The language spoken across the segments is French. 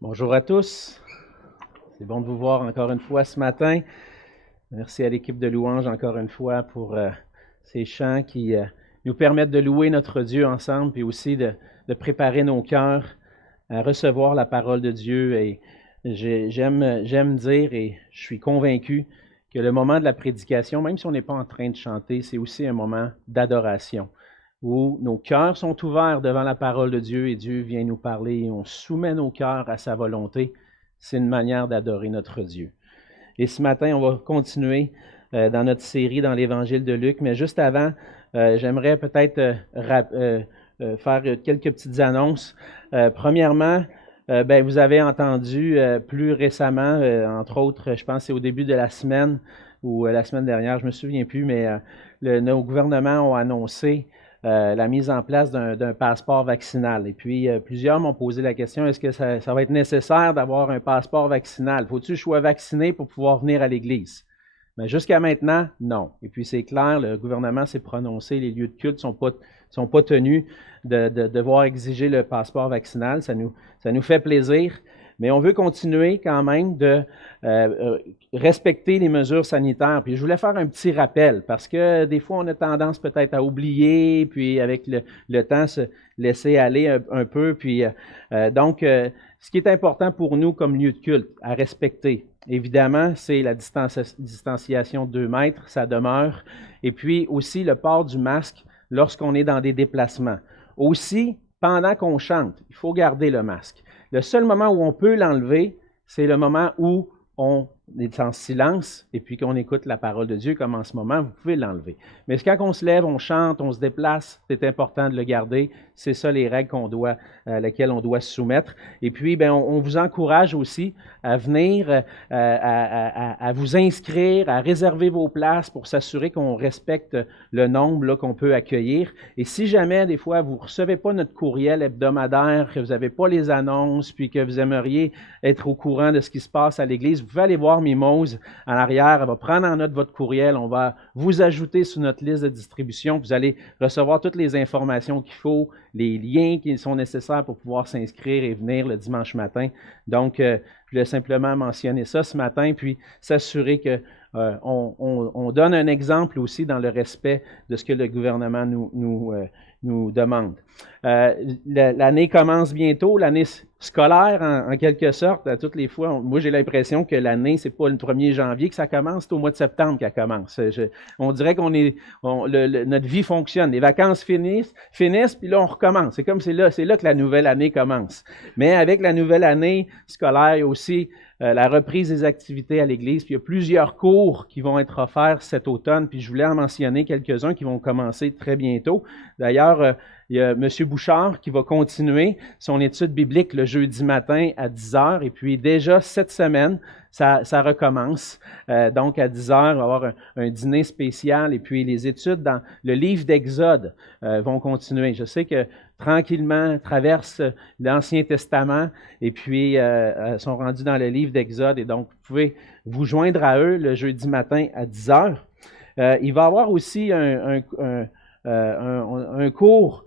Bonjour à tous. C'est bon de vous voir encore une fois ce matin. Merci à l'équipe de louanges encore une fois pour ces chants qui nous permettent de louer notre Dieu ensemble, puis aussi de préparer nos cœurs à recevoir la parole de Dieu. Et j'aime dire, et je suis convaincu, que le moment de la prédication, même si on n'est pas en train de chanter, c'est aussi un moment d'adoration, où nos cœurs sont ouverts devant la parole de Dieu et Dieu vient nous parler et on soumet nos cœurs à sa volonté. C'est une manière d'adorer notre Dieu. Et ce matin, on va continuer dans notre série dans l'Évangile de Luc, mais juste avant, j'aimerais peut-être faire quelques petites annonces. Premièrement, vous avez entendu plus récemment, entre autres, je pense que c'est au début de la semaine ou la semaine dernière, je ne me souviens plus, mais nos gouvernements ont annoncé la mise en place d'un passeport vaccinal. Et puis, plusieurs m'ont posé la question, est-ce que ça va être nécessaire d'avoir un passeport vaccinal? Faut-il que je sois vacciné pour pouvoir venir à l'Église? Mais jusqu'à maintenant, non. Et puis, c'est clair, le gouvernement s'est prononcé, les lieux de culte ne sont pas tenus de devoir exiger le passeport vaccinal. Ça nous fait plaisir. Mais on veut continuer quand même de respecter les mesures sanitaires. Puis je voulais faire un petit rappel parce que des fois, on a tendance peut-être à oublier, puis avec le temps, se laisser aller un peu. Puis donc, ce qui est important pour nous comme lieu de culte à respecter, évidemment, c'est la distanciation de 2 mètres, ça demeure. Et puis aussi le port du masque lorsqu'on est dans des déplacements. Aussi, pendant qu'on chante, il faut garder le masque. Le seul moment où on peut l'enlever, c'est le moment où on est en silence et puis qu'on écoute la parole de Dieu, comme en ce moment, vous pouvez l'enlever. Mais quand on se lève, on chante, on se déplace, c'est important de le garder. C'est ça les règles lesquelles on doit se soumettre. Et puis, on vous encourage aussi à venir, à vous inscrire, à réserver vos places pour s'assurer qu'on respecte le nombre là, qu'on peut accueillir. Et si jamais, des fois, vous ne recevez pas notre courriel hebdomadaire, que vous n'avez pas les annonces, puis que vous aimeriez être au courant de ce qui se passe à l'Église, vous pouvez aller voir Mimose en arrière, elle va prendre en note votre courriel, on va vous ajouter sur notre liste de distribution, vous allez recevoir toutes les informations qu'il faut, les liens qui sont nécessaires pour pouvoir s'inscrire et venir le dimanche matin. Donc, je voulais simplement mentionner ça ce matin, puis s'assurer que on donne un exemple aussi dans le respect de ce que le gouvernement nous demande. L'année commence bientôt, l'année scolaire en quelque sorte. À toutes les fois, moi j'ai l'impression que l'année, c'est pas le 1er janvier que ça commence, c'est au mois de septembre qu'elle commence. On dirait notre vie fonctionne. Les vacances finissent, puis là on recommence. C'est comme c'est là que la nouvelle année commence. Mais avec la nouvelle année scolaire, il y a aussi la reprise des activités à l'Église, puis il y a plusieurs cours qui vont être offerts cet automne, puis je voulais en mentionner quelques-uns qui vont commencer très bientôt. D'ailleurs, il y a M. Bouchard qui va continuer son étude biblique le jeudi matin à 10h, et puis déjà cette semaine, ça recommence. Donc à 10h, il va y avoir un dîner spécial, et puis les études dans le livre d'Exode vont continuer. Je sais que tranquillement traversent l'Ancien Testament et puis sont rendus dans le livre d'Exode. Et donc, vous pouvez vous joindre à eux le jeudi matin à 10h. Il va y avoir aussi un cours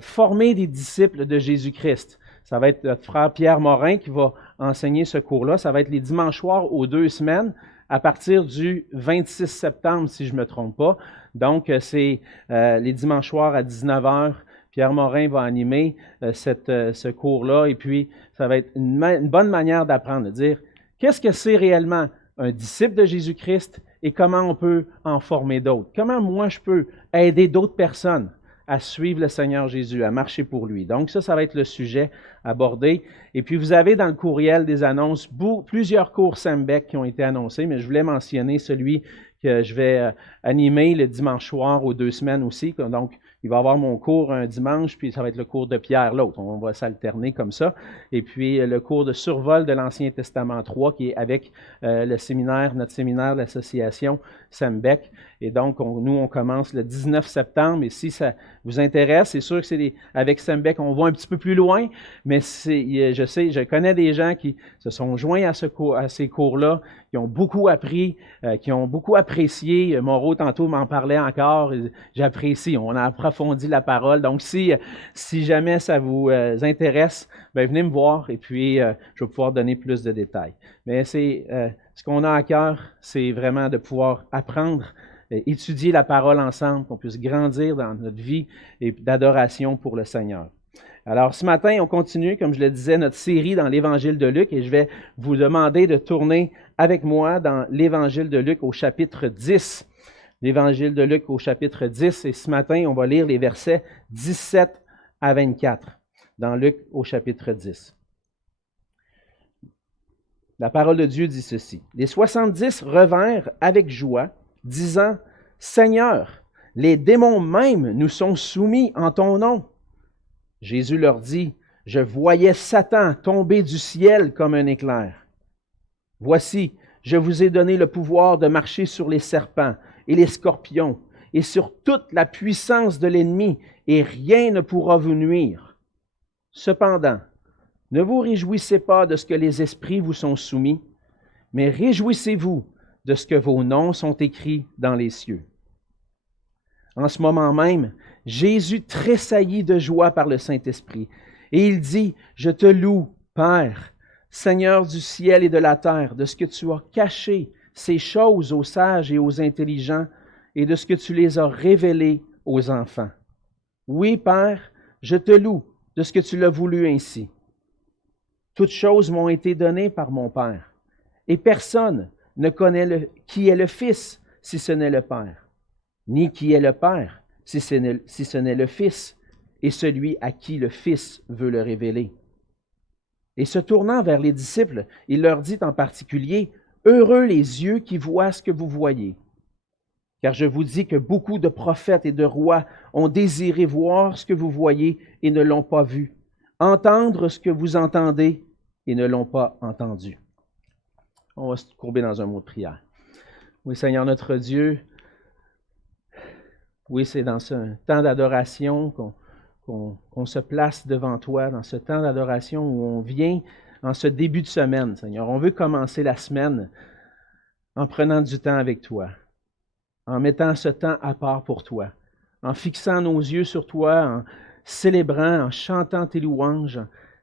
former des disciples de Jésus-Christ. Ça va être notre frère Pierre Morin qui va enseigner ce cours-là. Ça va être les dimanches soirs aux 2 semaines à partir du 26 septembre, si je ne me trompe pas. Donc, c'est les dimanches soirs à 19h. Pierre Morin va animer ce cours-là et puis ça va être une bonne manière d'apprendre, de dire qu'est-ce que c'est réellement un disciple de Jésus-Christ et comment on peut en former d'autres. Comment moi je peux aider d'autres personnes à suivre le Seigneur Jésus, à marcher pour lui. Donc ça va être le sujet abordé. Et puis vous avez dans le courriel des annonces plusieurs cours Sembec qui ont été annoncés, mais je voulais mentionner celui que je vais animer le dimanche soir aux 2 semaines aussi. Donc, il va y avoir mon cours un dimanche, puis ça va être le cours de Pierre l'autre. On va s'alterner comme ça. Et puis, le cours de survol de l'Ancien Testament 3, qui est avec notre séminaire de l'association Sembec. Et donc, on commence le 19 septembre. Et si ça vous intéresse, c'est sûr que avec Sembec, on va un petit peu plus loin, mais je connais des gens qui se sont joints à ces cours-là, ont beaucoup appris, qui ont beaucoup apprécié. Moreau, tantôt, m'en parlait encore. J'apprécie. On a approfondi la parole. Donc, si jamais ça vous intéresse, bien, venez me voir et puis je vais pouvoir donner plus de détails. Mais ce qu'on a à cœur, c'est vraiment de pouvoir apprendre, étudier la parole ensemble, qu'on puisse grandir dans notre vie et d'adoration pour le Seigneur. Alors, ce matin, on continue, comme je le disais, notre série dans l'Évangile de Luc et je vais vous demander de tourner avec moi dans l'Évangile de Luc au chapitre 10. L'Évangile de Luc au chapitre 10 et ce matin, on va lire les versets 17 à 24 dans Luc au chapitre 10. La parole de Dieu dit ceci. « Les 70 revinrent avec joie, disant, « Seigneur, les démons même nous sont soumis en ton nom. » Jésus leur dit, « Je voyais Satan tomber du ciel comme un éclair. Voici, je vous ai donné le pouvoir de marcher sur les serpents et les scorpions et sur toute la puissance de l'ennemi, et rien ne pourra vous nuire. Cependant, ne vous réjouissez pas de ce que les esprits vous sont soumis, mais réjouissez-vous de ce que vos noms sont écrits dans les cieux. » En ce moment même, Jésus tressaillit de joie par le Saint-Esprit, et il dit, « Je te loue, Père, Seigneur du ciel et de la terre, de ce que tu as caché ces choses aux sages et aux intelligents, et de ce que tu les as révélées aux enfants. Oui, Père, je te loue de ce que tu l'as voulu ainsi. Toutes choses m'ont été données par mon Père, et personne ne connaît qui est le Fils si ce n'est le Père, ni qui est le Père si ce n'est le Fils, et celui à qui le Fils veut le révéler. » Et se tournant vers les disciples, il leur dit en particulier, « Heureux les yeux qui voient ce que vous voyez. Car je vous dis que beaucoup de prophètes et de rois ont désiré voir ce que vous voyez et ne l'ont pas vu, entendre ce que vous entendez et ne l'ont pas entendu. » On va se courber dans un mot de prière. Oui, Seigneur notre Dieu, oui, c'est dans ce temps d'adoration qu'on se place devant toi, dans ce temps d'adoration où on vient en ce début de semaine, Seigneur. On veut commencer la semaine en prenant du temps avec toi, en mettant ce temps à part pour toi, en fixant nos yeux sur toi, en célébrant, en chantant tes louanges,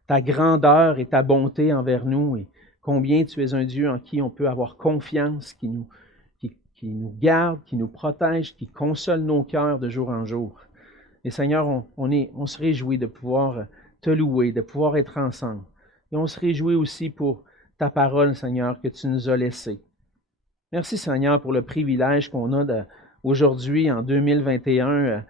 ta grandeur et ta bonté envers nous, et combien tu es un Dieu en qui on peut avoir confiance, qui nous garde, qui nous protège, qui console nos cœurs de jour en jour. Et Seigneur, on se réjouit de pouvoir te louer, de pouvoir être ensemble. Et on se réjouit aussi pour ta parole, Seigneur, que tu nous as laissée. Merci, Seigneur, pour le privilège qu'on a aujourd'hui, en 2021,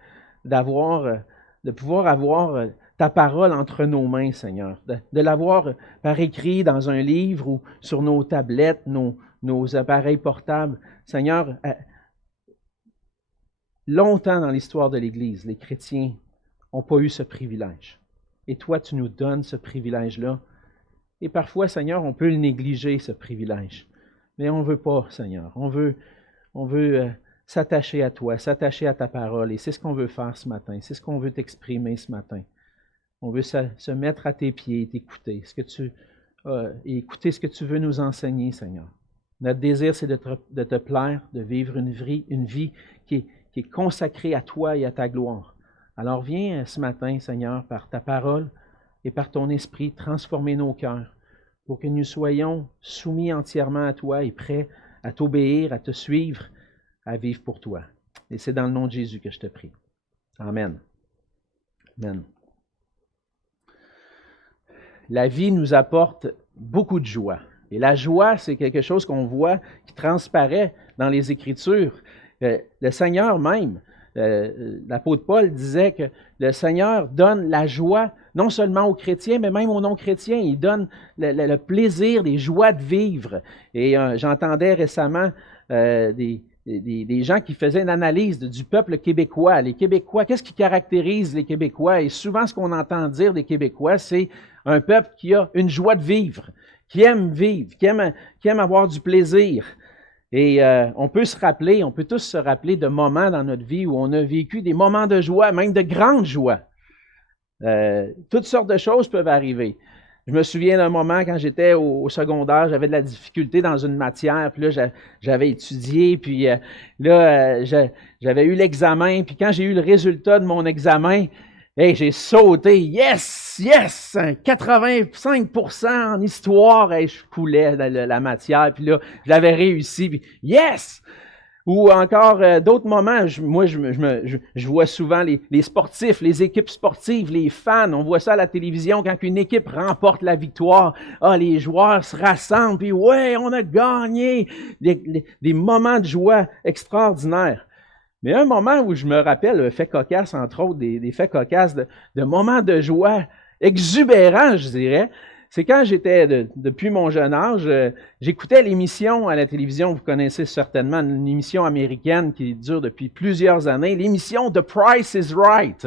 de pouvoir avoir ta parole entre nos mains, Seigneur, de l'avoir par écrit dans un livre ou sur nos tablettes, nos appareils portables. Seigneur, longtemps dans l'histoire de l'Église, les chrétiens n'ont pas eu ce privilège. Et toi, tu nous donnes ce privilège-là. Et parfois, Seigneur, on peut le négliger, ce privilège. Mais on ne veut pas, Seigneur. On veut s'attacher à toi, s'attacher à ta parole. Et c'est ce qu'on veut faire ce matin. C'est ce qu'on veut t'exprimer ce matin. On veut se mettre à tes pieds et t'écouter. Et écouter ce que tu veux nous enseigner, Seigneur. Notre désir, c'est de te plaire, de vivre une vie qui est consacrée à toi et à ta gloire. Alors viens ce matin, Seigneur, par ta parole et par ton esprit, transformer nos cœurs pour que nous soyons soumis entièrement à toi et prêts à t'obéir, à te suivre, à vivre pour toi. Et c'est dans le nom de Jésus que je te prie. Amen. Amen. La vie nous apporte beaucoup de joie. Et la joie, c'est quelque chose qu'on voit, qui transparaît dans les Écritures. Le Seigneur même, l'apôtre Paul disait que le Seigneur donne la joie, non seulement aux chrétiens, mais même aux non-chrétiens. Il donne le plaisir, des joies de vivre. Et j'entendais récemment des gens qui faisaient une analyse du peuple québécois. Les Québécois, qu'est-ce qui caractérise les Québécois? Et souvent, ce qu'on entend dire des Québécois, c'est un peuple qui a une joie de vivre, qui aime vivre, qui aime avoir du plaisir. Et on peut tous se rappeler de moments dans notre vie où on a vécu des moments de joie, même de grande joie. Toutes sortes de choses peuvent arriver. Je me souviens d'un moment quand j'étais au secondaire, j'avais de la difficulté dans une matière, puis là, j'avais étudié, puis j'avais eu l'examen, puis quand j'ai eu le résultat de mon examen, hey, j'ai sauté, yes, yes, 85% en histoire, hey, je coulais la matière, puis là, je l'avais réussi, puis yes! Ou encore d'autres moments, je vois souvent les sportifs, les équipes sportives, les fans, on voit ça à la télévision quand une équipe remporte la victoire. Ah, les joueurs se rassemblent, puis ouais, on a gagné! Des moments de joie extraordinaires. Mais un moment où je me rappelle, fait cocasse, entre autres, des faits cocasses, de moments de joie exubérants, je dirais, c'est quand j'étais, depuis mon jeune âge, j'écoutais l'émission à la télévision, vous connaissez certainement, une émission américaine qui dure depuis plusieurs années, l'émission The Price is Right.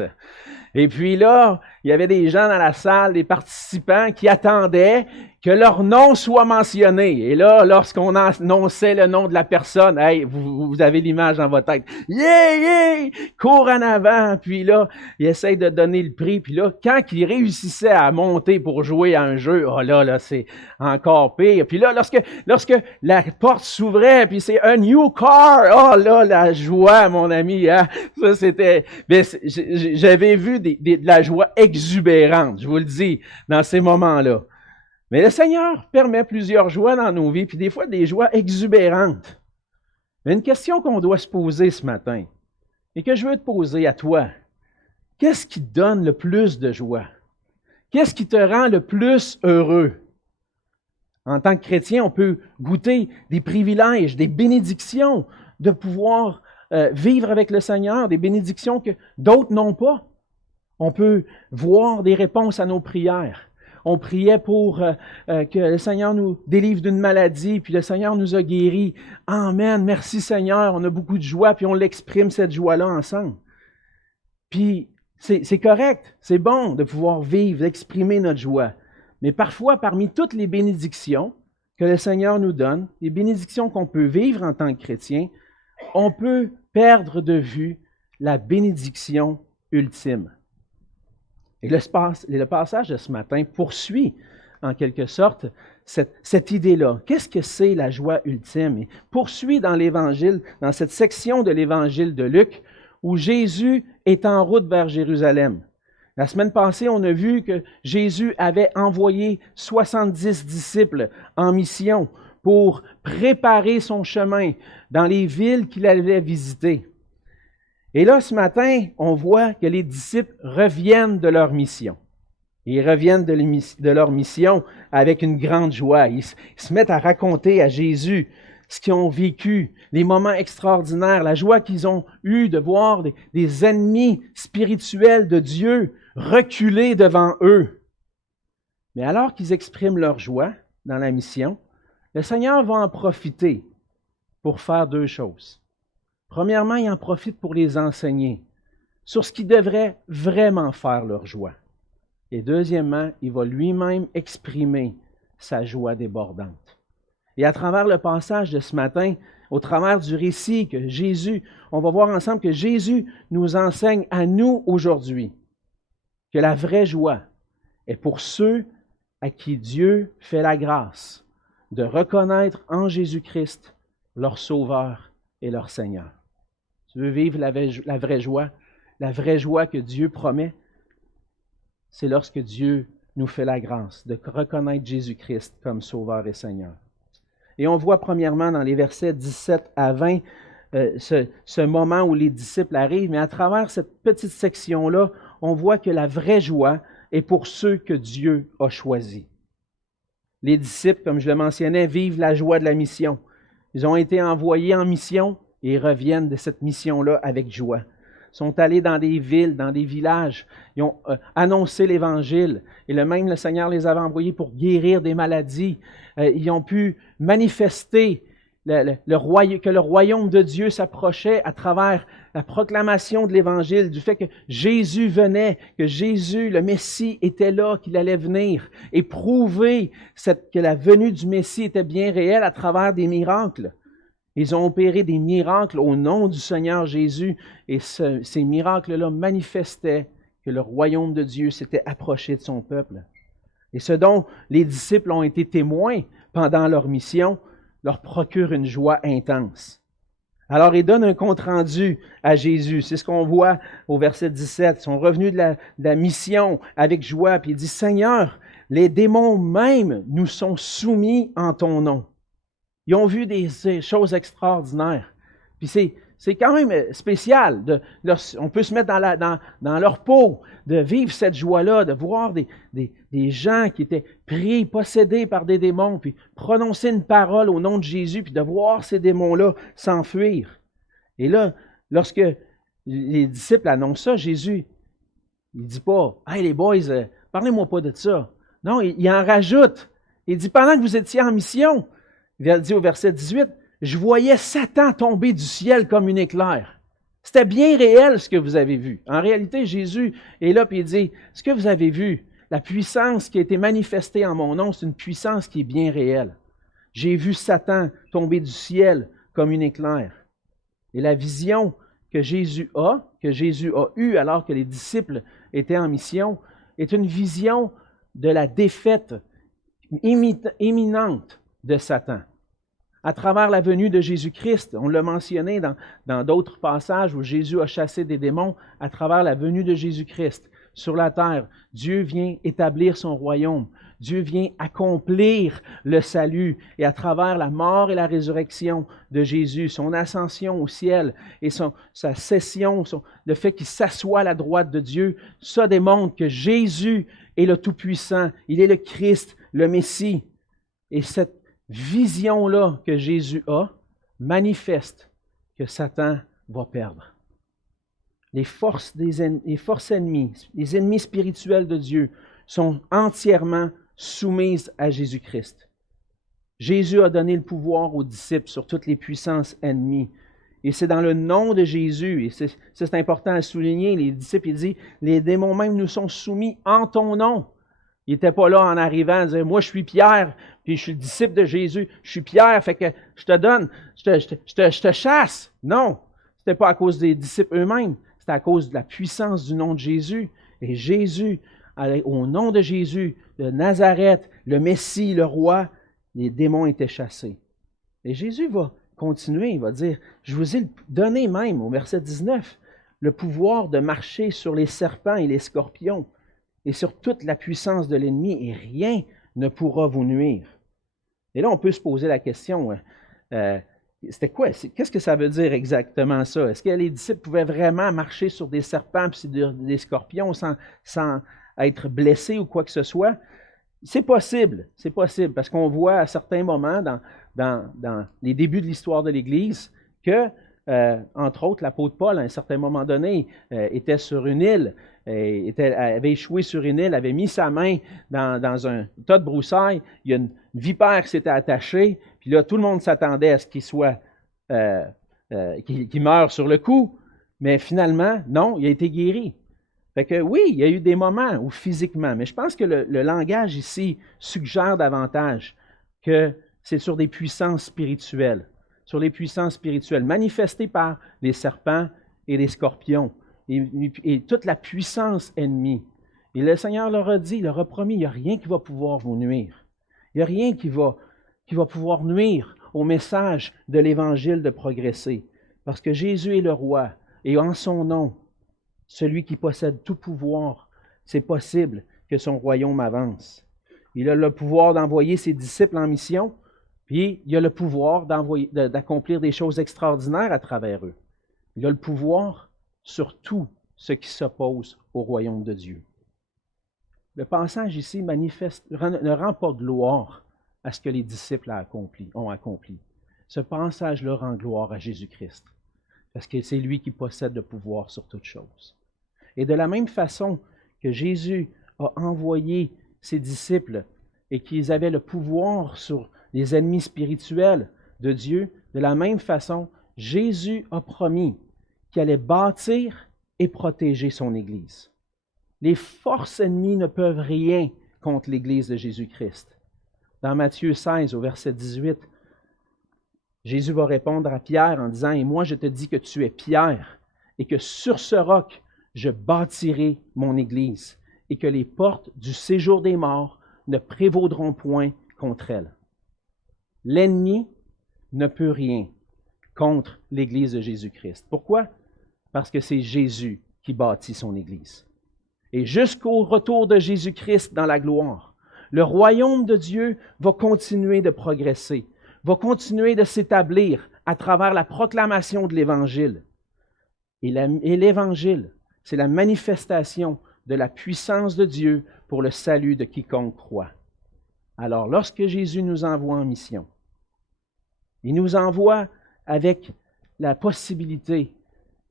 Et puis là, il y avait des gens dans la salle, des participants qui attendaient que leur nom soit mentionné. Et là, lorsqu'on annonçait le nom de la personne, hey, vous avez l'image dans votre tête. Yeah, yeah! Cours en avant. Puis là, il essaye de donner le prix. Puis là, quand il réussissait à monter pour jouer à un jeu, oh là, c'est encore pire. Puis là, lorsque la porte s'ouvrait, puis c'est un new car, oh là, la joie, mon ami. Hein? Ça, c'était... J'avais vu de la joie exubérante, je vous le dis, dans ces moments-là. Mais le Seigneur permet plusieurs joies dans nos vies, puis des fois des joies exubérantes. Mais une question qu'on doit se poser ce matin, et que je veux te poser à toi, qu'est-ce qui te donne le plus de joie? Qu'est-ce qui te rend le plus heureux? En tant que chrétien, on peut goûter des privilèges, des bénédictions de pouvoir vivre avec le Seigneur, des bénédictions que d'autres n'ont pas. On peut voir des réponses à nos prières. On priait pour que le Seigneur nous délivre d'une maladie, puis le Seigneur nous a guéris. Amen, merci Seigneur, on a beaucoup de joie, puis on l'exprime cette joie-là ensemble. Puis c'est correct, c'est bon de pouvoir vivre, d'exprimer notre joie. Mais parfois, parmi toutes les bénédictions que le Seigneur nous donne, les bénédictions qu'on peut vivre en tant que chrétien, on peut perdre de vue la bénédiction ultime. Et le passage de ce matin poursuit, en quelque sorte, cette idée-là. Qu'est-ce que c'est la joie ultime? Il poursuit dans l'Évangile, dans cette section de l'Évangile de Luc, où Jésus est en route vers Jérusalem. La semaine passée, on a vu que Jésus avait envoyé 70 disciples en mission pour préparer son chemin dans les villes qu'il allait visiter. Et là, ce matin, on voit que les disciples reviennent de leur mission. Ils reviennent de leur mission avec une grande joie. Ils se mettent à raconter à Jésus ce qu'ils ont vécu, les moments extraordinaires, la joie qu'ils ont eue de voir des ennemis spirituels de Dieu reculer devant eux. Mais alors qu'ils expriment leur joie dans la mission, le Seigneur va en profiter pour faire deux choses. Premièrement, il en profite pour les enseigner sur ce qui devrait vraiment faire leur joie. Et deuxièmement, il va lui-même exprimer sa joie débordante. Et à travers le passage de ce matin, au travers du récit que Jésus, on va voir ensemble que Jésus nous enseigne à nous aujourd'hui que la vraie joie est pour ceux à qui Dieu fait la grâce de reconnaître en Jésus-Christ leur Sauveur et leur Seigneur. Tu veux vivre la vraie joie que Dieu promet, c'est lorsque Dieu nous fait la grâce de reconnaître Jésus-Christ comme Sauveur et Seigneur. Et on voit premièrement dans les versets 17 à 20 ce moment où les disciples arrivent, mais à travers cette petite section-là, on voit que la vraie joie est pour ceux que Dieu a choisis. Les disciples, comme je le mentionnais, vivent la joie de la mission. Ils ont été envoyés en mission et reviennent de cette mission-là avec joie. Ils sont allés dans des villes, dans des villages. Ils ont annoncé l'Évangile. Et le Seigneur les avait envoyés pour guérir des maladies. Ils ont pu manifester que le royaume de Dieu s'approchait à travers la proclamation de l'Évangile, du fait que Jésus venait, que Jésus, le Messie, était là, qu'il allait venir, et prouver que la venue du Messie était bien réelle à travers des miracles. Ils ont opéré des miracles au nom du Seigneur Jésus, et ces miracles-là manifestaient que le royaume de Dieu s'était approché de son peuple. Et ce dont les disciples ont été témoins pendant leur mission leur procure une joie intense. Alors, ils donnent un compte-rendu à Jésus. C'est ce qu'on voit au verset 17. Ils sont revenus de la mission avec joie, puis il dit, « Seigneur, les démons même nous sont soumis en ton nom. » Ils ont vu des choses extraordinaires. Puis c'est quand même spécial. On peut se mettre dans leur peau, de vivre cette joie-là, de voir des gens qui étaient pris, possédés par des démons, puis prononcer une parole au nom de Jésus, puis de voir ces démons-là s'enfuir. Et là, lorsque les disciples annoncent ça, Jésus, il ne dit pas « Hey les boys, parlez-moi pas de ça. » Non, il en rajoute. Il dit « Pendant que vous étiez en mission, il dit au verset 18, « Je voyais Satan tomber du ciel comme une éclair. » C'était bien réel ce que vous avez vu. En réalité, Jésus est là et il dit, « Ce que vous avez vu, la puissance qui a été manifestée en mon nom, c'est une puissance qui est bien réelle. J'ai vu Satan tomber du ciel comme une éclair. » Et la vision que Jésus a eue alors que les disciples étaient en mission, est une vision de la défaite imminente de Satan. À travers la venue de Jésus-Christ, on l'a mentionné dans d'autres passages où Jésus a chassé des démons, à travers la venue de Jésus-Christ sur la terre, Dieu vient établir son royaume. Dieu vient accomplir le salut. Et à travers la mort et la résurrection de Jésus, son ascension au ciel et sa cession, le fait qu'il s'assoit à la droite de Dieu, ça démontre que Jésus est le Tout-Puissant. Il est le Christ, le Messie. Et cette vision-là que Jésus a manifeste que Satan va perdre. Les forces ennemies, les ennemis spirituels de Dieu sont entièrement soumises à Jésus-Christ. Jésus a donné le pouvoir aux disciples sur toutes les puissances ennemies. Et c'est dans le nom de Jésus, et c'est important à souligner, les disciples, il dit, les démons même nous sont soumis en ton nom. Il n'était pas là en arrivant à dire, moi je suis Pierre, puis je suis le disciple de Jésus, je suis Pierre, fait que je te donne, je te chasse. Non, ce n'était pas à cause des disciples eux-mêmes, c'était à cause de la puissance du nom de Jésus. Et Jésus, au nom de Jésus, de Nazareth, le Messie, le roi, les démons étaient chassés. Et Jésus va continuer, il va dire, je vous ai donné même, au verset 19, le pouvoir de marcher sur les serpents et les scorpions, et sur toute la puissance de l'ennemi, et rien ne pourra vous nuire. Et là, on peut se poser la question, c'était quoi? Qu'est-ce que ça veut dire exactement ça? Est-ce que les disciples pouvaient vraiment marcher sur des serpents et des scorpions sans être blessés ou quoi que ce soit? C'est possible, parce qu'on voit à certains moments dans les débuts de l'histoire de l'Église que, entre autres, l'apôtre Paul, à un certain moment donné, était sur une île, avait échoué sur une île, avait mis sa main dans un tas de broussailles, il y a une vipère qui s'était attachée, puis là, tout le monde s'attendait à ce qu'il meure sur le coup, mais finalement, non, il a été guéri. Fait que oui, il y a eu des moments où physiquement, mais je pense que le langage ici suggère davantage que c'est sur des puissances spirituelles, manifestées par les serpents et les scorpions, et toute la puissance ennemie. Et le Seigneur leur a dit, leur a promis, il n'y a rien qui va pouvoir vous nuire. Il n'y a rien qui va pouvoir nuire au message de l'Évangile de progresser, parce que Jésus est le roi, et en son nom, celui qui possède tout pouvoir, c'est possible que son royaume avance. Il a le pouvoir d'envoyer ses disciples en mission, puis il a le pouvoir d'accomplir des choses extraordinaires à travers eux. Il a le pouvoir sur tout ce qui s'oppose au royaume de Dieu. Le passage ici ne rend pas gloire à ce que les disciples ont accompli. Ce passage-là rend gloire à Jésus-Christ, parce que c'est lui qui possède le pouvoir sur toutes choses. Et de la même façon que Jésus a envoyé ses disciples et qu'ils avaient le pouvoir sur les ennemis spirituels de Dieu, de la même façon, Jésus a promis qu'il allait bâtir et protéger son Église. Les forces ennemies ne peuvent rien contre l'Église de Jésus-Christ. Dans Matthieu 16, au verset 18, Jésus va répondre à Pierre en disant « Et moi, je te dis que tu es Pierre, et que sur ce roc, je bâtirai mon Église, et que les portes du séjour des morts ne prévaudront point contre elle. L'ennemi ne peut rien contre l'Église de Jésus-Christ. Pourquoi? Parce que c'est Jésus qui bâtit son Église. Et jusqu'au retour de Jésus-Christ dans la gloire, le royaume de Dieu va continuer de progresser, va continuer de s'établir à travers la proclamation de l'Évangile. Et l'Évangile, c'est la manifestation de la puissance de Dieu pour le salut de quiconque croit. Alors, lorsque Jésus nous envoie en mission, il nous envoie avec la possibilité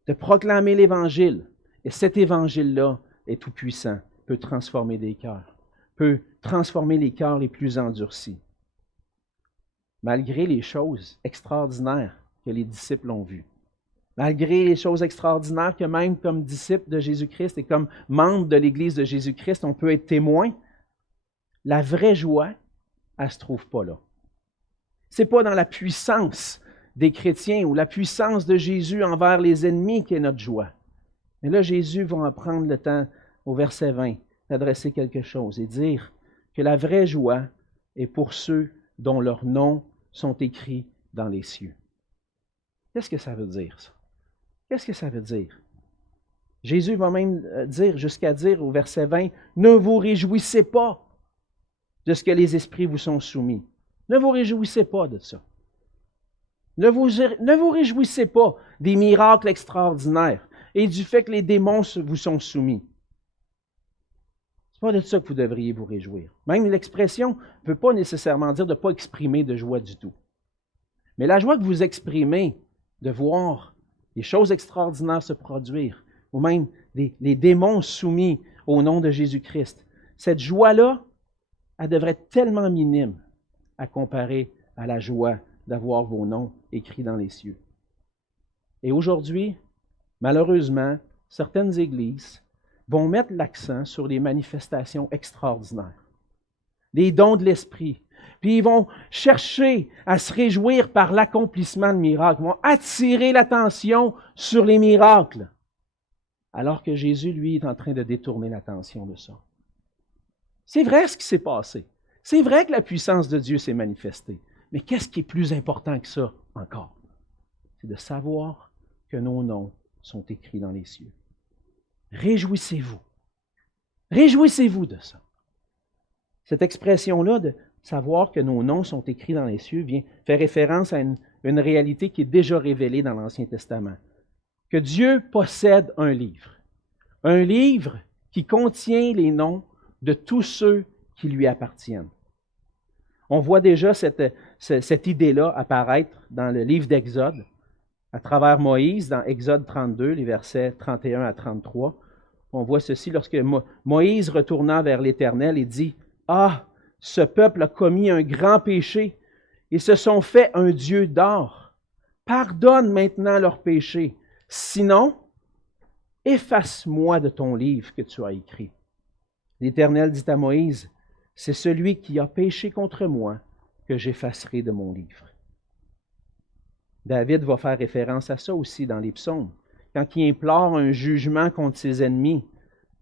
de proclamer l'Évangile. Et cet Évangile-là est tout-puissant, peut transformer des cœurs, peut transformer les cœurs les plus endurcis. Malgré les choses extraordinaires que les disciples ont vues, malgré les choses extraordinaires que même comme disciples de Jésus-Christ et comme membres de l'Église de Jésus-Christ, on peut être témoin, la vraie joie, elle ne se trouve pas là. Ce n'est pas dans la puissance des chrétiens ou la puissance de Jésus envers les ennemis qui est notre joie. Mais là, Jésus va en prendre le temps, au verset 20, d'adresser quelque chose et dire que la vraie joie est pour ceux dont leurs noms sont écrits dans les cieux. Qu'est-ce que ça veut dire, ça? Qu'est-ce que ça veut dire? Jésus va même dire, jusqu'à dire au verset 20, « Ne vous réjouissez pas de ce que les esprits vous sont soumis. » Ne vous réjouissez pas de ça. Ne vous réjouissez pas des miracles extraordinaires et du fait que les démons vous sont soumis. Ce n'est pas de ça que vous devriez vous réjouir. Même l'expression ne peut pas nécessairement dire de ne pas exprimer de joie du tout. Mais la joie que vous exprimez de voir les choses extraordinaires se produire, ou même les démons soumis au nom de Jésus-Christ, cette joie-là, elle devrait être tellement minime à comparer à la joie d'avoir vos noms écrits dans les cieux. Et aujourd'hui, malheureusement, certaines églises vont mettre l'accent sur les manifestations extraordinaires, des dons de l'Esprit, puis ils vont chercher à se réjouir par l'accomplissement de miracles, ils vont attirer l'attention sur les miracles, alors que Jésus, lui, est en train de détourner l'attention de ça. C'est vrai ce qui s'est passé. C'est vrai que la puissance de Dieu s'est manifestée. Mais qu'est-ce qui est plus important que ça encore? C'est de savoir que nos noms sont écrits dans les cieux. Réjouissez-vous. Réjouissez-vous de ça. Cette expression-là de savoir que nos noms sont écrits dans les cieux vient faire référence à une réalité qui est déjà révélée dans l'Ancien Testament. Que Dieu possède un livre qui contient les noms de tous ceux qui lui appartiennent. On voit déjà cette idée-là apparaître dans le livre d'Exode, à travers Moïse, dans Exode 32, les versets 31 à 33. On voit ceci lorsque Moïse retourna vers l'Éternel et dit, « Ah, ce peuple a commis un grand péché. Ils se sont fait un Dieu d'or. Pardonne maintenant leurs péchés. Sinon, efface-moi de ton livre que tu as écrit. » L'Éternel dit à Moïse, « C'est celui qui a péché contre moi que j'effacerai de mon livre. » David va faire référence à ça aussi dans les psaumes, quand il implore un jugement contre ses ennemis.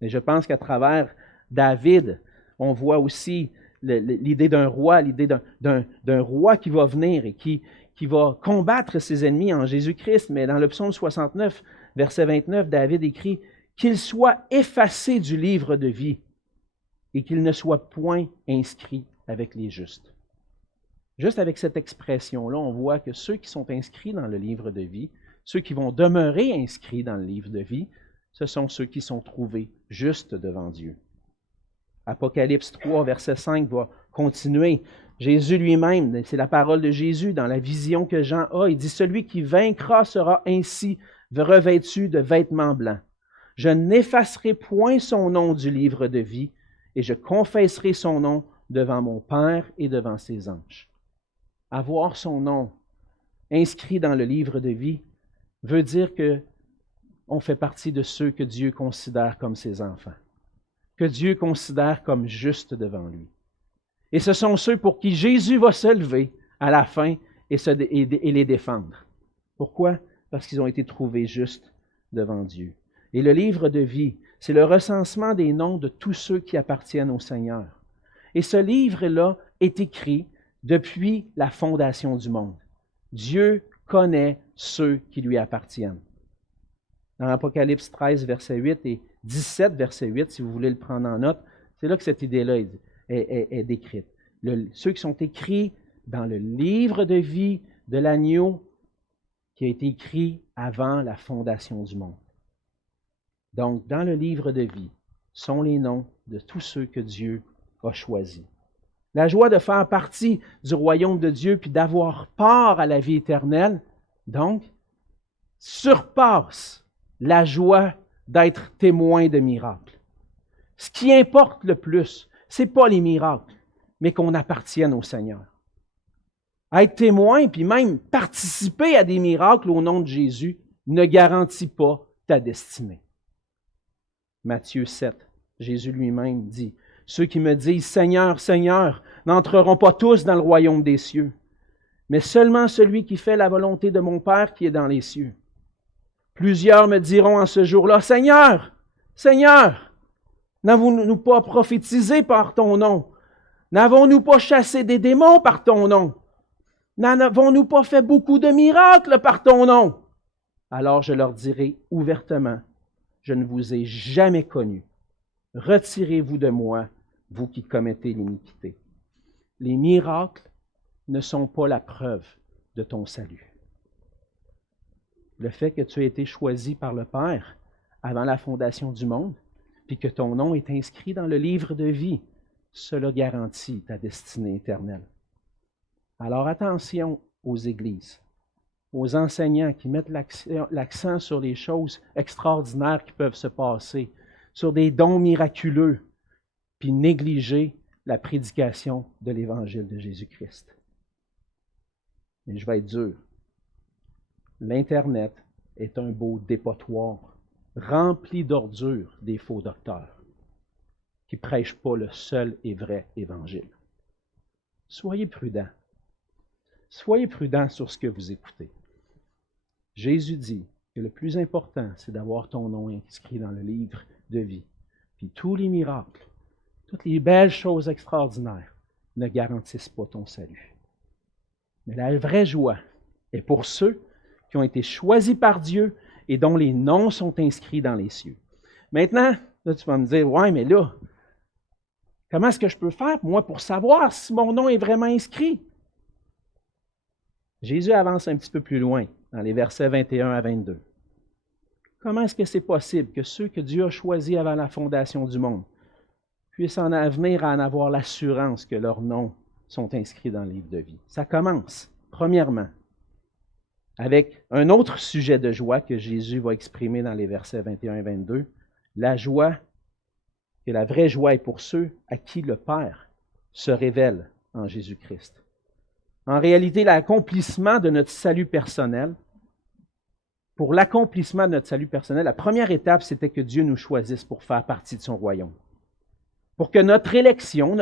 Mais je pense qu'à travers David, on voit aussi l'idée d'un roi, l'idée d'un roi qui va venir et qui va combattre ses ennemis en Jésus-Christ. Mais dans le psaume 69, verset 29, David écrit « Qu'il soit effacé du livre de vie et qu'il ne soit point inscrit avec les justes. » Juste avec cette expression-là, on voit que ceux qui sont inscrits dans le livre de vie, ceux qui vont demeurer inscrits dans le livre de vie, ce sont ceux qui sont trouvés justes devant Dieu. Apocalypse 3, verset 5 va continuer. Jésus lui-même, c'est la parole de Jésus dans la vision que Jean a, il dit « Celui qui vaincra sera ainsi revêtu de vêtements blancs. Je n'effacerai point son nom du livre de vie, et je confesserai son nom devant mon Père et devant ses anges. » Avoir son nom inscrit dans le livre de vie veut dire qu'on fait partie de ceux que Dieu considère comme ses enfants, que Dieu considère comme justes devant lui. Et ce sont ceux pour qui Jésus va se lever à la fin et les défendre. Pourquoi? Parce qu'ils ont été trouvés justes devant Dieu. Et le livre de vie, c'est le recensement des noms de tous ceux qui appartiennent au Seigneur. Et ce livre-là est écrit depuis la fondation du monde. Dieu connaît ceux qui lui appartiennent. Dans Apocalypse 13, verset 8 et 17, verset 8, si vous voulez le prendre en note, c'est là que cette idée-là est décrite. Ceux qui sont écrits dans le livre de vie de l'agneau qui a été écrit avant la fondation du monde. Donc, dans le livre de vie sont les noms de tous ceux que Dieu a choisis. La joie de faire partie du royaume de Dieu puis d'avoir part à la vie éternelle, donc, surpasse la joie d'être témoin de miracles. Ce qui importe le plus, ce n'est pas les miracles, mais qu'on appartienne au Seigneur. Être témoin, puis même participer à des miracles au nom de Jésus, ne garantit pas ta destinée. Matthieu 7, Jésus lui-même dit, « Ceux qui me disent, Seigneur, Seigneur, n'entreront pas tous dans le royaume des cieux, mais seulement celui qui fait la volonté de mon Père qui est dans les cieux. Plusieurs me diront en ce jour-là, Seigneur, Seigneur, n'avons-nous pas prophétisé par ton nom? N'avons-nous pas chassé des démons par ton nom? N'avons-nous pas fait beaucoup de miracles par ton nom? Alors je leur dirai ouvertement, je ne vous ai jamais connus. Retirez-vous de moi, vous qui commettez l'iniquité. » Les miracles ne sont pas la preuve de ton salut. Le fait que tu aies été choisi par le Père avant la fondation du monde, puis que ton nom est inscrit dans le livre de vie, cela garantit ta destinée éternelle. Alors attention aux églises, aux enseignants qui mettent l'accent sur les choses extraordinaires qui peuvent se passer, sur des dons miraculeux, puis négliger la prédication de l'Évangile de Jésus-Christ. Mais je vais être dur. L'Internet est un beau dépotoir rempli d'ordures des faux docteurs qui ne prêchent pas le seul et vrai Évangile. Soyez prudents. Soyez prudents sur ce que vous écoutez. Jésus dit que le plus important, c'est d'avoir ton nom inscrit dans le livre de vie. Puis tous les miracles, toutes les belles choses extraordinaires ne garantissent pas ton salut. Mais la vraie joie est pour ceux qui ont été choisis par Dieu et dont les noms sont inscrits dans les cieux. Maintenant, là, tu vas me dire, ouais, mais là, comment est-ce que je peux faire, moi, pour savoir si mon nom est vraiment inscrit? Jésus avance un petit peu plus loin, dans les versets 21 à 22. Comment est-ce que c'est possible que ceux que Dieu a choisis avant la fondation du monde puissent en venir à en avoir l'assurance que leurs noms sont inscrits dans le livre de vie? Ça commence, premièrement, avec un autre sujet de joie que Jésus va exprimer dans les versets 21 et 22, la joie, que la vraie joie est pour ceux à qui le Père se révèle en Jésus-Christ. En réalité, l'accomplissement de notre salut personnel, pour l'accomplissement de notre salut personnel, la première étape, c'était que Dieu nous choisisse pour faire partie de son royaume. Pour que notre élection,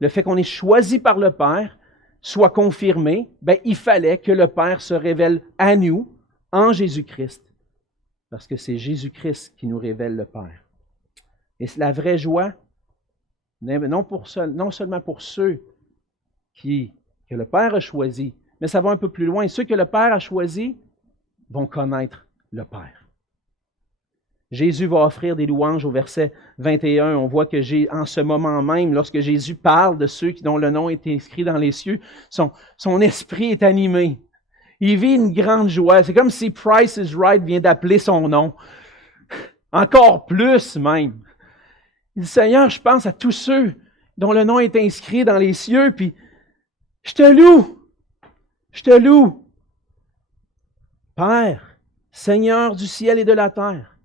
le fait qu'on est choisi par le Père, soit confirmé, il fallait que le Père se révèle à nous en Jésus-Christ. Parce que c'est Jésus-Christ qui nous révèle le Père. Et c'est la vraie joie, non seulement pour ceux que le Père a choisis, mais ça va un peu plus loin. Ceux que le Père a choisis vont connaître le Père. Jésus va offrir des louanges au verset 21. On voit que en ce moment même, lorsque Jésus parle de ceux dont le nom est inscrit dans les cieux, son esprit est animé. Il vit une grande joie. C'est comme si Price is Right vient d'appeler son nom. Encore plus même. Il dit, Seigneur, je pense à tous ceux dont le nom est inscrit dans les cieux, puis je te loue. Je te loue. Père, Seigneur du ciel et de la terre,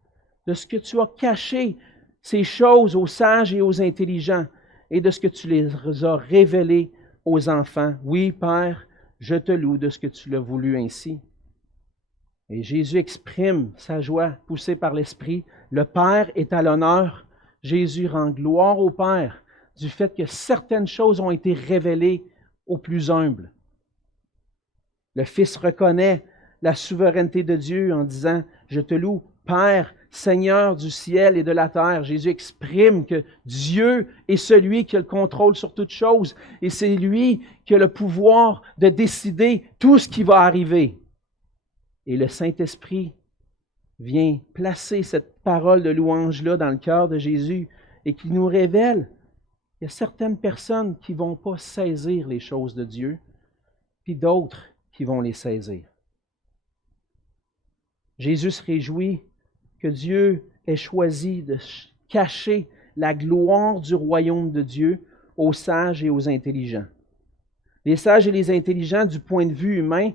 de ce que tu as caché ces choses aux sages et aux intelligents, et de ce que tu les as révélées aux enfants. Oui, Père, je te loue de ce que tu l'as voulu ainsi. Et Jésus exprime sa joie, poussée par l'Esprit. Le Père est à l'honneur. Jésus rend gloire au Père du fait que certaines choses ont été révélées aux plus humbles. Le Fils reconnaît la souveraineté de Dieu en disant, je te loue, Père, Seigneur du ciel et de la terre. Jésus exprime que Dieu est celui qui a le contrôle sur toutes choses et c'est lui qui a le pouvoir de décider tout ce qui va arriver. Et le Saint-Esprit vient placer cette parole de louange-là dans le cœur de Jésus et qui nous révèle qu'il y a certaines personnes qui ne vont pas saisir les choses de Dieu, puis d'autres qui vont les saisir. Jésus se réjouit que Dieu ait choisi de cacher la gloire du royaume de Dieu aux sages et aux intelligents. Les sages et les intelligents, du point de vue humain,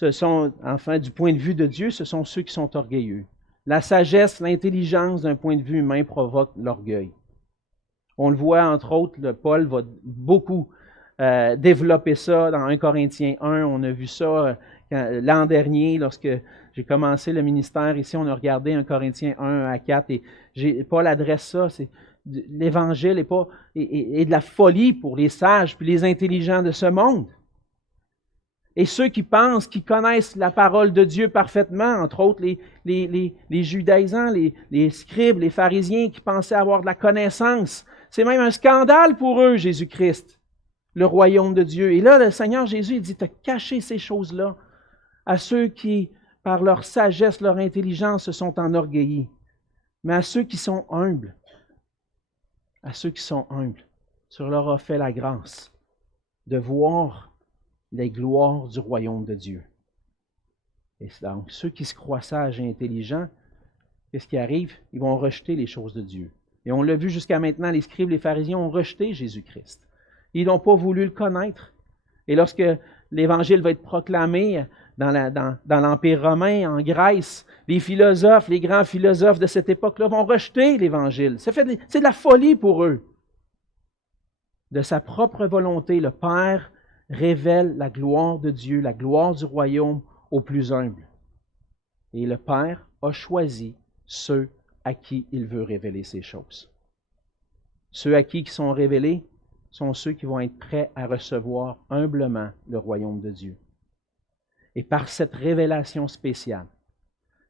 du point de vue de Dieu, ce sont ceux qui sont orgueilleux. La sagesse, l'intelligence, d'un point de vue humain, provoque l'orgueil. On le voit, entre autres, Paul va beaucoup développer ça dans 1 Corinthiens 1. On a vu ça l'an dernier, lorsque j'ai commencé le ministère ici, on a regardé 1 Corinthiens 1 à 4 et Paul adresse ça, c'est l'Évangile est de la folie pour les sages puis les intelligents de ce monde. Et ceux qui pensent, qui connaissent la parole de Dieu parfaitement, entre autres les judaïsants, les scribes, les pharisiens qui pensaient avoir de la connaissance, c'est même un scandale pour eux, Jésus-Christ, le royaume de Dieu. Et là, le Seigneur Jésus, il dit, tu as caché ces choses-là à ceux qui, par leur sagesse, leur intelligence, se sont enorgueillis. Mais à ceux qui sont humbles, tu leur as fait la grâce de voir les gloires du royaume de Dieu. Et donc, ceux qui se croient sages et intelligents, qu'est-ce qui arrive? Ils vont rejeter les choses de Dieu. Et on l'a vu jusqu'à maintenant, les scribes, les pharisiens ont rejeté Jésus-Christ. Ils n'ont pas voulu le connaître. Et lorsque l'Évangile va être proclamé dans l'Empire romain, en Grèce, les philosophes, les grands philosophes de cette époque-là vont rejeter l'Évangile. C'est de la folie pour eux. De sa propre volonté, le Père révèle la gloire de Dieu, la gloire du royaume aux plus humbles. Et le Père a choisi ceux à qui il veut révéler ces choses. Ceux à qui sont révélés sont ceux qui vont être prêts à recevoir humblement le royaume de Dieu. Et par cette révélation spéciale,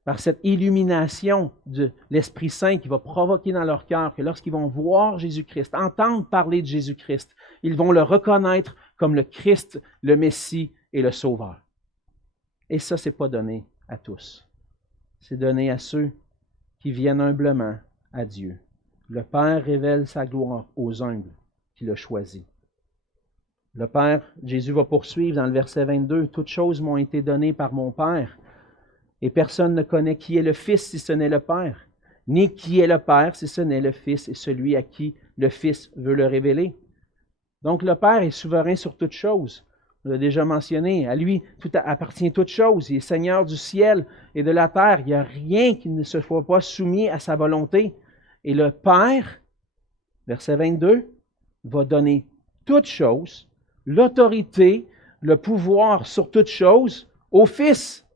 par cette illumination de l'Esprit Saint qui va provoquer dans leur cœur que lorsqu'ils vont voir Jésus-Christ, entendre parler de Jésus-Christ, ils vont le reconnaître comme le Christ, le Messie et le Sauveur. Et ça, ce n'est pas donné à tous. C'est donné à ceux qui viennent humblement à Dieu. Le Père révèle sa gloire aux humbles qu'il a choisis. Le Père, Jésus va poursuivre dans le verset 22, « Toutes choses m'ont été données par mon Père, et personne ne connaît qui est le Fils si ce n'est le Père, ni qui est le Père si ce n'est le Fils et celui à qui le Fils veut le révéler. » Donc le Père est souverain sur toutes choses. On l'a déjà mentionné. À lui appartient toute chose. Il est Seigneur du ciel et de la terre. Il n'y a rien qui ne se soit pas soumis à sa volonté. Et le Père, verset 22, va donner toutes choses, l'autorité, le pouvoir sur toutes choses au Fils.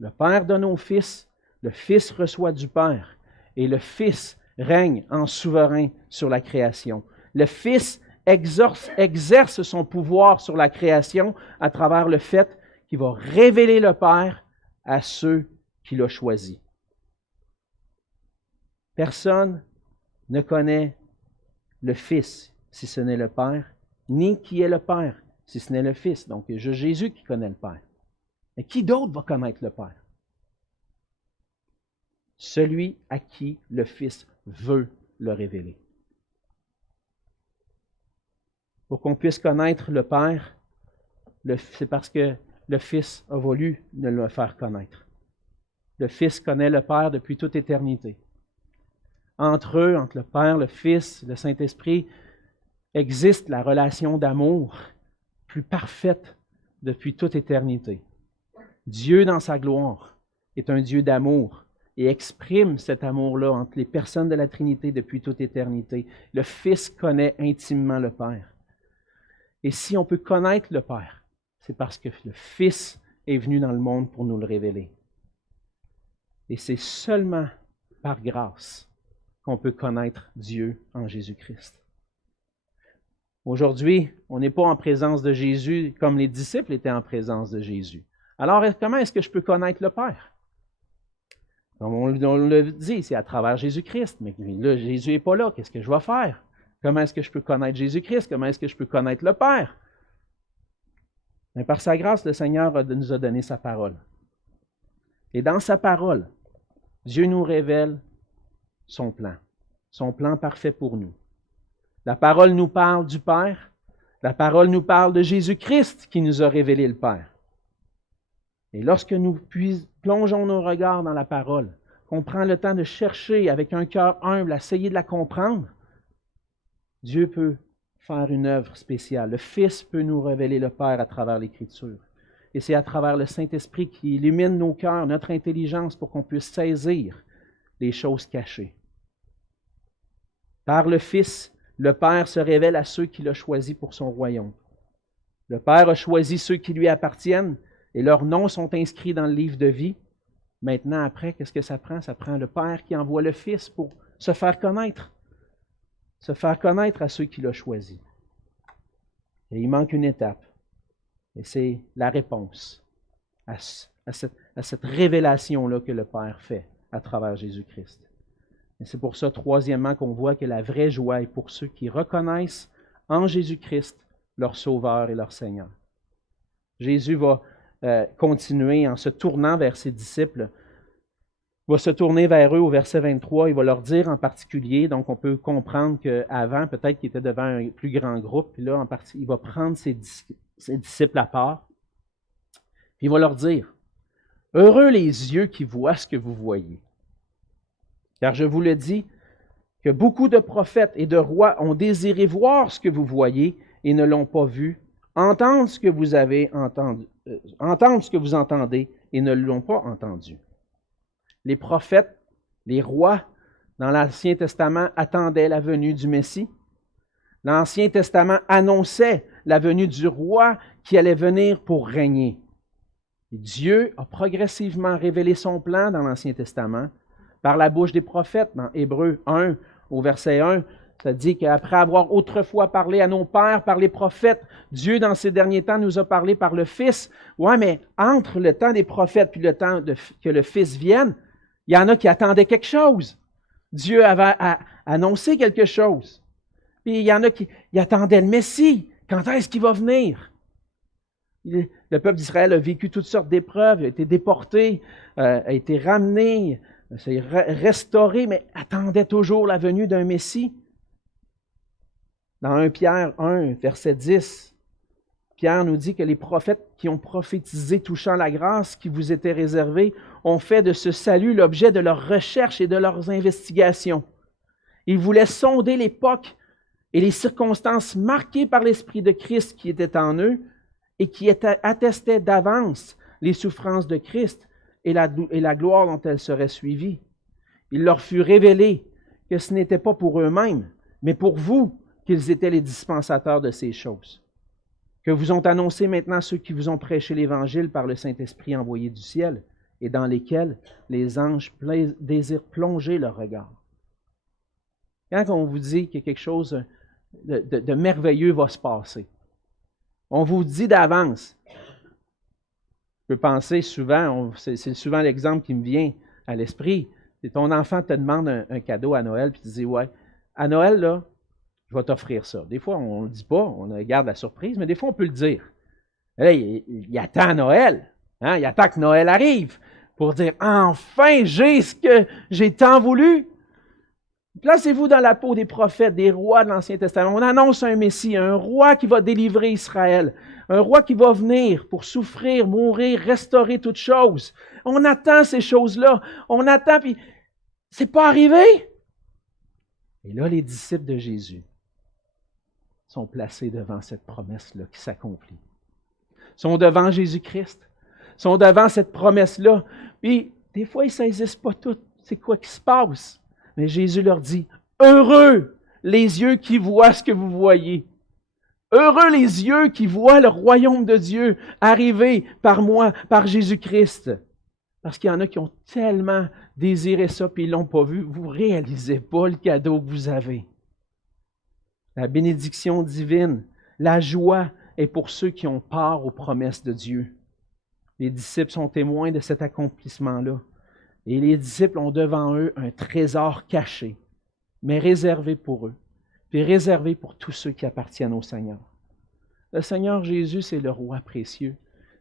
Le Père donne au Fils, le Fils reçoit du Père et le Fils règne en souverain sur la création. Le Fils exerce son pouvoir sur la création à travers le fait qu'il va révéler le Père à ceux qu'il a choisis. Personne ne connaît le Fils si ce n'est le Père, ni qui est le Père si ce n'est le Fils. Donc, il y a Jésus qui connaît le Père. Mais qui d'autre va connaître le Père? Celui à qui le Fils veut le révéler. Pour qu'on puisse connaître le Père, c'est parce que le Fils a voulu nous le faire connaître. Le Fils connaît le Père depuis toute éternité. Entre eux, entre le Père, le Fils, le Saint-Esprit, existe la relation d'amour plus parfaite depuis toute éternité. Dieu, dans sa gloire, est un Dieu d'amour et exprime cet amour-là entre les personnes de la Trinité depuis toute éternité. Le Fils connaît intimement le Père. Et si on peut connaître le Père, c'est parce que le Fils est venu dans le monde pour nous le révéler. Et c'est seulement par grâce qu'on peut connaître Dieu en Jésus-Christ. Aujourd'hui, on n'est pas en présence de Jésus comme les disciples étaient en présence de Jésus. Alors, comment est-ce que je peux connaître le Père? On le dit, c'est à travers Jésus-Christ. Mais là, Jésus n'est pas là. Qu'est-ce que je vais faire? Comment est-ce que je peux connaître Jésus-Christ? Comment est-ce que je peux connaître le Père? Mais par sa grâce, le Seigneur nous a donné sa parole. Et dans sa parole, Dieu nous révèle son plan parfait pour nous. La parole nous parle du Père. La parole nous parle de Jésus-Christ qui nous a révélé le Père. Et lorsque nous plongeons nos regards dans la parole, qu'on prend le temps de chercher avec un cœur humble, à essayer de la comprendre, Dieu peut faire une œuvre spéciale. Le Fils peut nous révéler le Père à travers l'Écriture. Et c'est à travers le Saint-Esprit qui illumine nos cœurs, notre intelligence, pour qu'on puisse saisir les choses cachées. Par le Fils, le Père se révèle à ceux qu'il a choisis pour son royaume. Le Père a choisi ceux qui lui appartiennent et leurs noms sont inscrits dans le livre de vie. Maintenant, après, qu'est-ce que ça prend? Ça prend le Père qui envoie le Fils pour se faire connaître. Se faire connaître à ceux qu'il a choisis. Et il manque une étape. Et c'est la réponse à cette révélation-là que le Père fait à travers Jésus-Christ. Et c'est pour ça, troisièmement, qu'on voit que la vraie joie est pour ceux qui reconnaissent en Jésus-Christ leur Sauveur et leur Seigneur. Jésus va continuer en se tournant vers ses disciples. Il va se tourner vers eux au verset 23. Il va leur dire en particulier, donc on peut comprendre qu'avant, peut-être qu'il était devant un plus grand groupe, puis là, il va prendre ses disciples à part. Puis il va leur dire, « Heureux les yeux qui voient ce que vous voyez. Car je vous le dis, que beaucoup de prophètes et de rois ont désiré voir ce que vous voyez et ne l'ont pas vu, entendre ce que vous avez entendu, entendre ce que vous entendez et ne l'ont pas entendu. » Les prophètes, les rois, dans l'Ancien Testament, attendaient la venue du Messie. L'Ancien Testament annonçait la venue du roi qui allait venir pour régner. Et Dieu a progressivement révélé son plan dans l'Ancien Testament par la bouche des prophètes. Dans Hébreux 1, au verset 1, ça dit qu'après avoir autrefois parlé à nos pères par les prophètes, Dieu, dans ces derniers temps, nous a parlé par le Fils. Ouais, mais entre le temps des prophètes puis le temps que le Fils vienne, il y en a qui attendaient quelque chose. Dieu avait annoncé quelque chose. Puis il y en a qui attendaient le Messie. Quand est-ce qu'il va venir? Le peuple d'Israël a vécu toutes sortes d'épreuves, a été déporté, a été ramené, s'est restauré, mais attendait toujours la venue d'un Messie. Dans 1 Pierre 1, verset 10, Pierre nous dit que les prophètes qui ont prophétisé touchant la grâce qui vous était réservée ont fait de ce salut l'objet de leurs recherches et de leurs investigations. Ils voulaient sonder l'époque et les circonstances marquées par l'Esprit de Christ qui était en eux et qui attestaient d'avance les souffrances de Christ et la gloire dont elles seraient suivies. Il leur fut révélé que ce n'était pas pour eux-mêmes, mais pour vous qu'ils étaient les dispensateurs de ces choses, que vous ont annoncé maintenant ceux qui vous ont prêché l'Évangile par le Saint-Esprit envoyé du ciel, et dans lesquels les anges désirent plonger leur regard. Quand on vous dit que quelque chose de merveilleux va se passer, on vous dit d'avance. Je peux penser souvent, c'est souvent l'exemple qui me vient à l'esprit, c'est ton enfant te demande un cadeau à Noël, puis tu dis, ouais, à Noël, là, je vais t'offrir ça. Des fois, on ne le dit pas, on garde la surprise, mais des fois, on peut le dire. Là, il attend Noël. Hein? Il attend que Noël arrive pour dire « Enfin, j'ai ce que j'ai tant voulu! » Placez-vous dans la peau des prophètes, des rois de l'Ancien Testament. On annonce un Messie, un roi qui va délivrer Israël, un roi qui va venir pour souffrir, mourir, restaurer toutes choses. On attend ces choses-là. On attend, puis c'est pas arrivé. Et là, les disciples de Jésus sont placés devant cette promesse-là qui s'accomplit. Sont devant Jésus-Christ, sont devant cette promesse-là. Puis, des fois, ils ne saisissent pas tout. C'est quoi qui se passe? Mais Jésus leur dit, « Heureux les yeux qui voient ce que vous voyez. Heureux les yeux qui voient le royaume de Dieu arriver par moi, par Jésus-Christ. » Parce qu'il y en a qui ont tellement désiré ça, puis ils ne l'ont pas vu. Vous ne réalisez pas le cadeau que vous avez. La bénédiction divine, la joie est pour ceux qui ont part aux promesses de Dieu. Les disciples sont témoins de cet accomplissement-là. Et les disciples ont devant eux un trésor caché, mais réservé pour eux, puis réservé pour tous ceux qui appartiennent au Seigneur. Le Seigneur Jésus, c'est le roi précieux.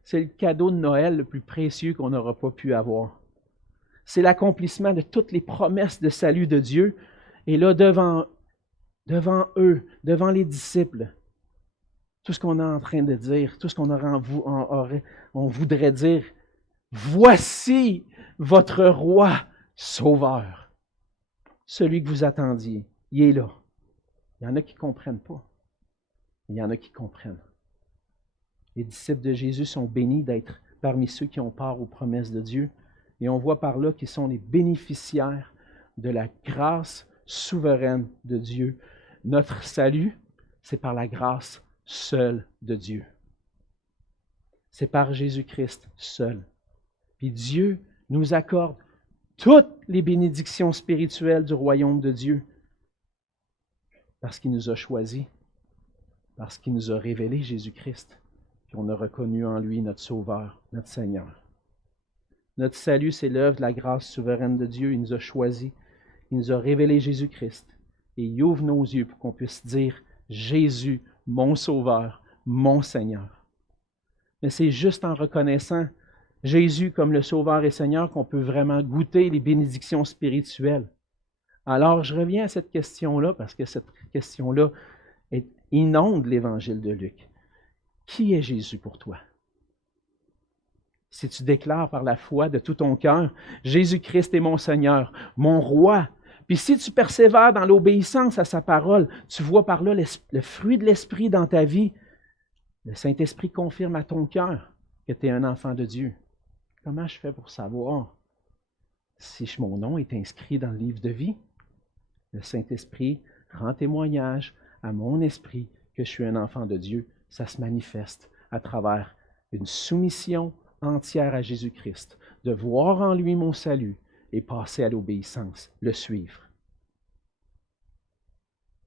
C'est le cadeau de Noël le plus précieux qu'on n'aura pas pu avoir. C'est l'accomplissement de toutes les promesses de salut de Dieu. Et là, devant eux, devant les disciples, tout ce qu'on est en train de dire, tout ce qu'on on voudrait dire, voici votre roi sauveur, celui que vous attendiez. Il est là. Il y en a qui ne comprennent pas. Il y en a qui comprennent. Les disciples de Jésus sont bénis d'être parmi ceux qui ont part aux promesses de Dieu. Et on voit par là qu'ils sont les bénéficiaires de la grâce souveraine de Dieu. Notre salut, c'est par la grâce seule de Dieu. C'est par Jésus-Christ seul. Puis Dieu nous accorde toutes les bénédictions spirituelles du royaume de Dieu parce qu'il nous a choisis, parce qu'il nous a révélé Jésus-Christ, puis on a reconnu en lui notre Sauveur, notre Seigneur. Notre salut, c'est l'œuvre de la grâce souveraine de Dieu. Il nous a choisis, il nous a révélé Jésus-Christ et il ouvre nos yeux pour qu'on puisse dire « Jésus, mon Sauveur, mon Seigneur ». Mais c'est juste en reconnaissant Jésus comme le Sauveur et Seigneur qu'on peut vraiment goûter les bénédictions spirituelles. Alors, je reviens à cette question-là parce que cette question-là inonde l'Évangile de Luc. Qui est Jésus pour toi? Si tu déclares par la foi de tout ton cœur, Jésus-Christ est mon Seigneur, mon roi. Puis si tu persévères dans l'obéissance à sa parole, tu vois par là le fruit de l'Esprit dans ta vie. Le Saint-Esprit confirme à ton cœur que tu es un enfant de Dieu. Comment je fais pour savoir si mon nom est inscrit dans le livre de vie? Le Saint-Esprit rend témoignage à mon esprit que je suis un enfant de Dieu. Ça se manifeste à travers une soumission entière à Jésus-Christ, de voir en lui mon salut et passer à l'obéissance, le suivre.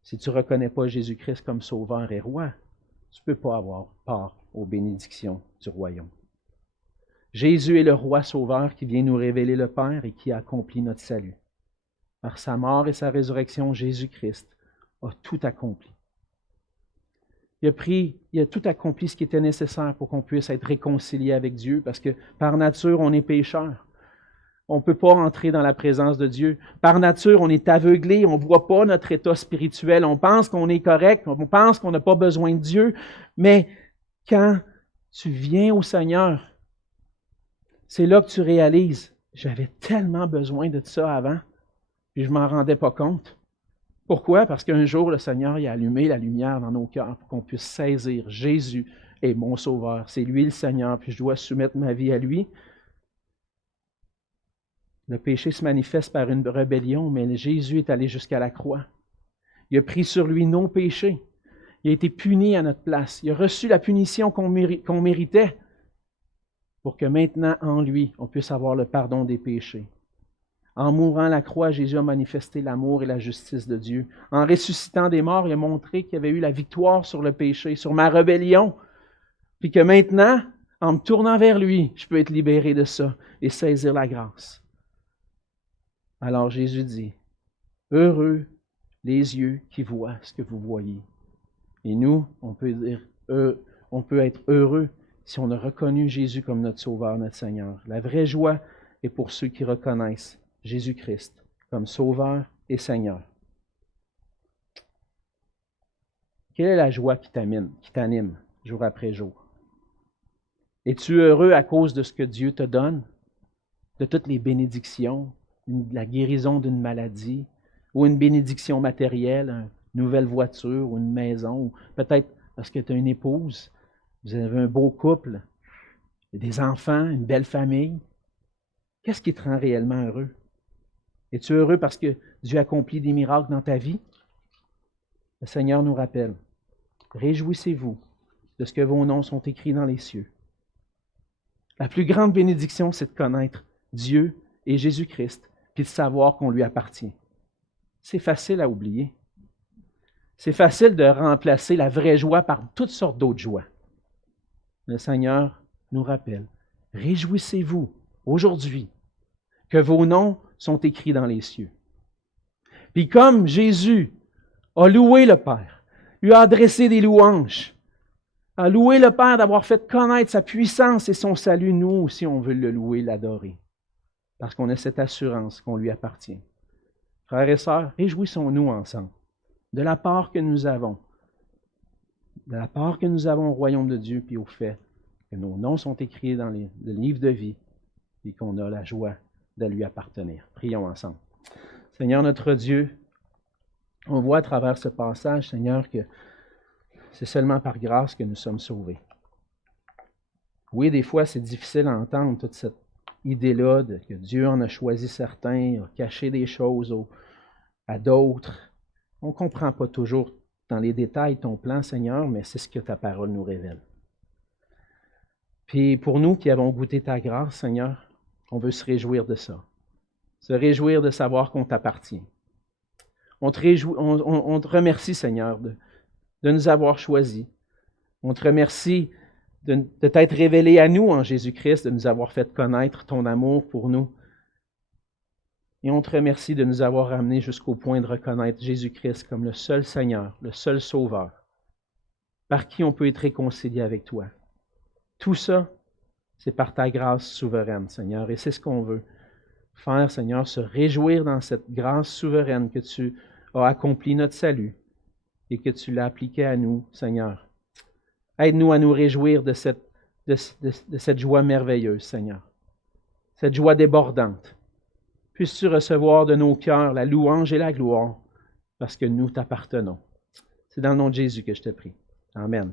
Si tu ne reconnais pas Jésus-Christ comme sauveur et roi, tu ne peux pas avoir part aux bénédictions du royaume. Jésus est le roi sauveur qui vient nous révéler le Père et qui accomplit notre salut. Par sa mort et sa résurrection, Jésus-Christ a tout accompli. Il a tout accompli ce qui était nécessaire pour qu'on puisse être réconcilié avec Dieu, parce que par nature, on est pécheur. On ne peut pas entrer dans la présence de Dieu. Par nature, on est aveuglé, on ne voit pas notre état spirituel. On pense qu'on est correct, on pense qu'on n'a pas besoin de Dieu. Mais quand tu viens au Seigneur, c'est là que tu réalises, j'avais tellement besoin de ça avant, puis je ne m'en rendais pas compte. Pourquoi? Parce qu'un jour, le Seigneur il a allumé la lumière dans nos cœurs pour qu'on puisse saisir Jésus est mon Sauveur. C'est lui le Seigneur, puis je dois soumettre ma vie à lui. Le péché se manifeste par une rébellion, mais Jésus est allé jusqu'à la croix. Il a pris sur lui nos péchés. Il a été puni à notre place. Il a reçu la punition qu'on méritait pour que maintenant, en lui, on puisse avoir le pardon des péchés. En mourant à la croix, Jésus a manifesté l'amour et la justice de Dieu. En ressuscitant des morts, il a montré qu'il y avait eu la victoire sur le péché, sur ma rébellion. Puis que maintenant, en me tournant vers lui, je peux être libéré de ça et saisir la grâce. Alors Jésus dit, « Heureux les yeux qui voient ce que vous voyez. » Et nous, on peut être heureux si on a reconnu Jésus comme notre Sauveur, notre Seigneur. La vraie joie est pour ceux qui reconnaissent Jésus-Christ comme Sauveur et Seigneur. Quelle est la joie qui t'anime jour après jour? Es-tu heureux à cause de ce que Dieu te donne, de toutes les bénédictions, la guérison d'une maladie, ou une bénédiction matérielle, une nouvelle voiture, ou une maison, ou peut-être parce que tu as une épouse, vous avez un beau couple, des enfants, une belle famille? Qu'est-ce qui te rend réellement heureux? Es-tu heureux parce que Dieu accomplit des miracles dans ta vie? Le Seigneur nous rappelle, réjouissez-vous de ce que vos noms sont écrits dans les cieux. La plus grande bénédiction, c'est de connaître Dieu et Jésus-Christ, puis de savoir qu'on lui appartient. C'est facile à oublier. C'est facile de remplacer la vraie joie par toutes sortes d'autres joies. Le Seigneur nous rappelle, réjouissez-vous aujourd'hui que vos noms sont écrits dans les cieux. Puis comme Jésus a loué le Père, lui a adressé des louanges, a loué le Père d'avoir fait connaître sa puissance et son salut, nous aussi on veut le louer, l'adorer, parce qu'on a cette assurance qu'on lui appartient. Frères et sœurs, réjouissons-nous ensemble de la part que nous avons, au royaume de Dieu, puis au fait que nos noms sont écrits dans le livre de vie et qu'on a la joie de lui appartenir. Prions ensemble. Seigneur notre Dieu, on voit à travers ce passage, Seigneur, que c'est seulement par grâce que nous sommes sauvés. Oui, des fois, c'est difficile à entendre toute cette idée-là que Dieu en a choisi certains, a caché des choses à d'autres. On ne comprend pas toujours dans les détails ton plan, Seigneur, mais c'est ce que ta parole nous révèle. Puis pour nous qui avons goûté ta grâce, Seigneur, on veut se réjouir de ça. Se réjouir de savoir qu'on t'appartient. On te remercie, Seigneur, de nous avoir choisis. On te remercie de t'être révélé à nous en Jésus-Christ, de nous avoir fait connaître ton amour pour nous. Et on te remercie de nous avoir ramenés jusqu'au point de reconnaître Jésus-Christ comme le seul Seigneur, le seul Sauveur, par qui on peut être réconcilié avec toi. Tout ça, c'est par ta grâce souveraine, Seigneur, et c'est ce qu'on veut faire, Seigneur, se réjouir dans cette grâce souveraine que tu as accompli notre salut et que tu l'as appliqué à nous, Seigneur. Aide-nous à nous réjouir de cette joie merveilleuse, Seigneur, cette joie débordante. Puisses-tu recevoir de nos cœurs la louange et la gloire, parce que nous t'appartenons. C'est dans le nom de Jésus que je te prie. Amen.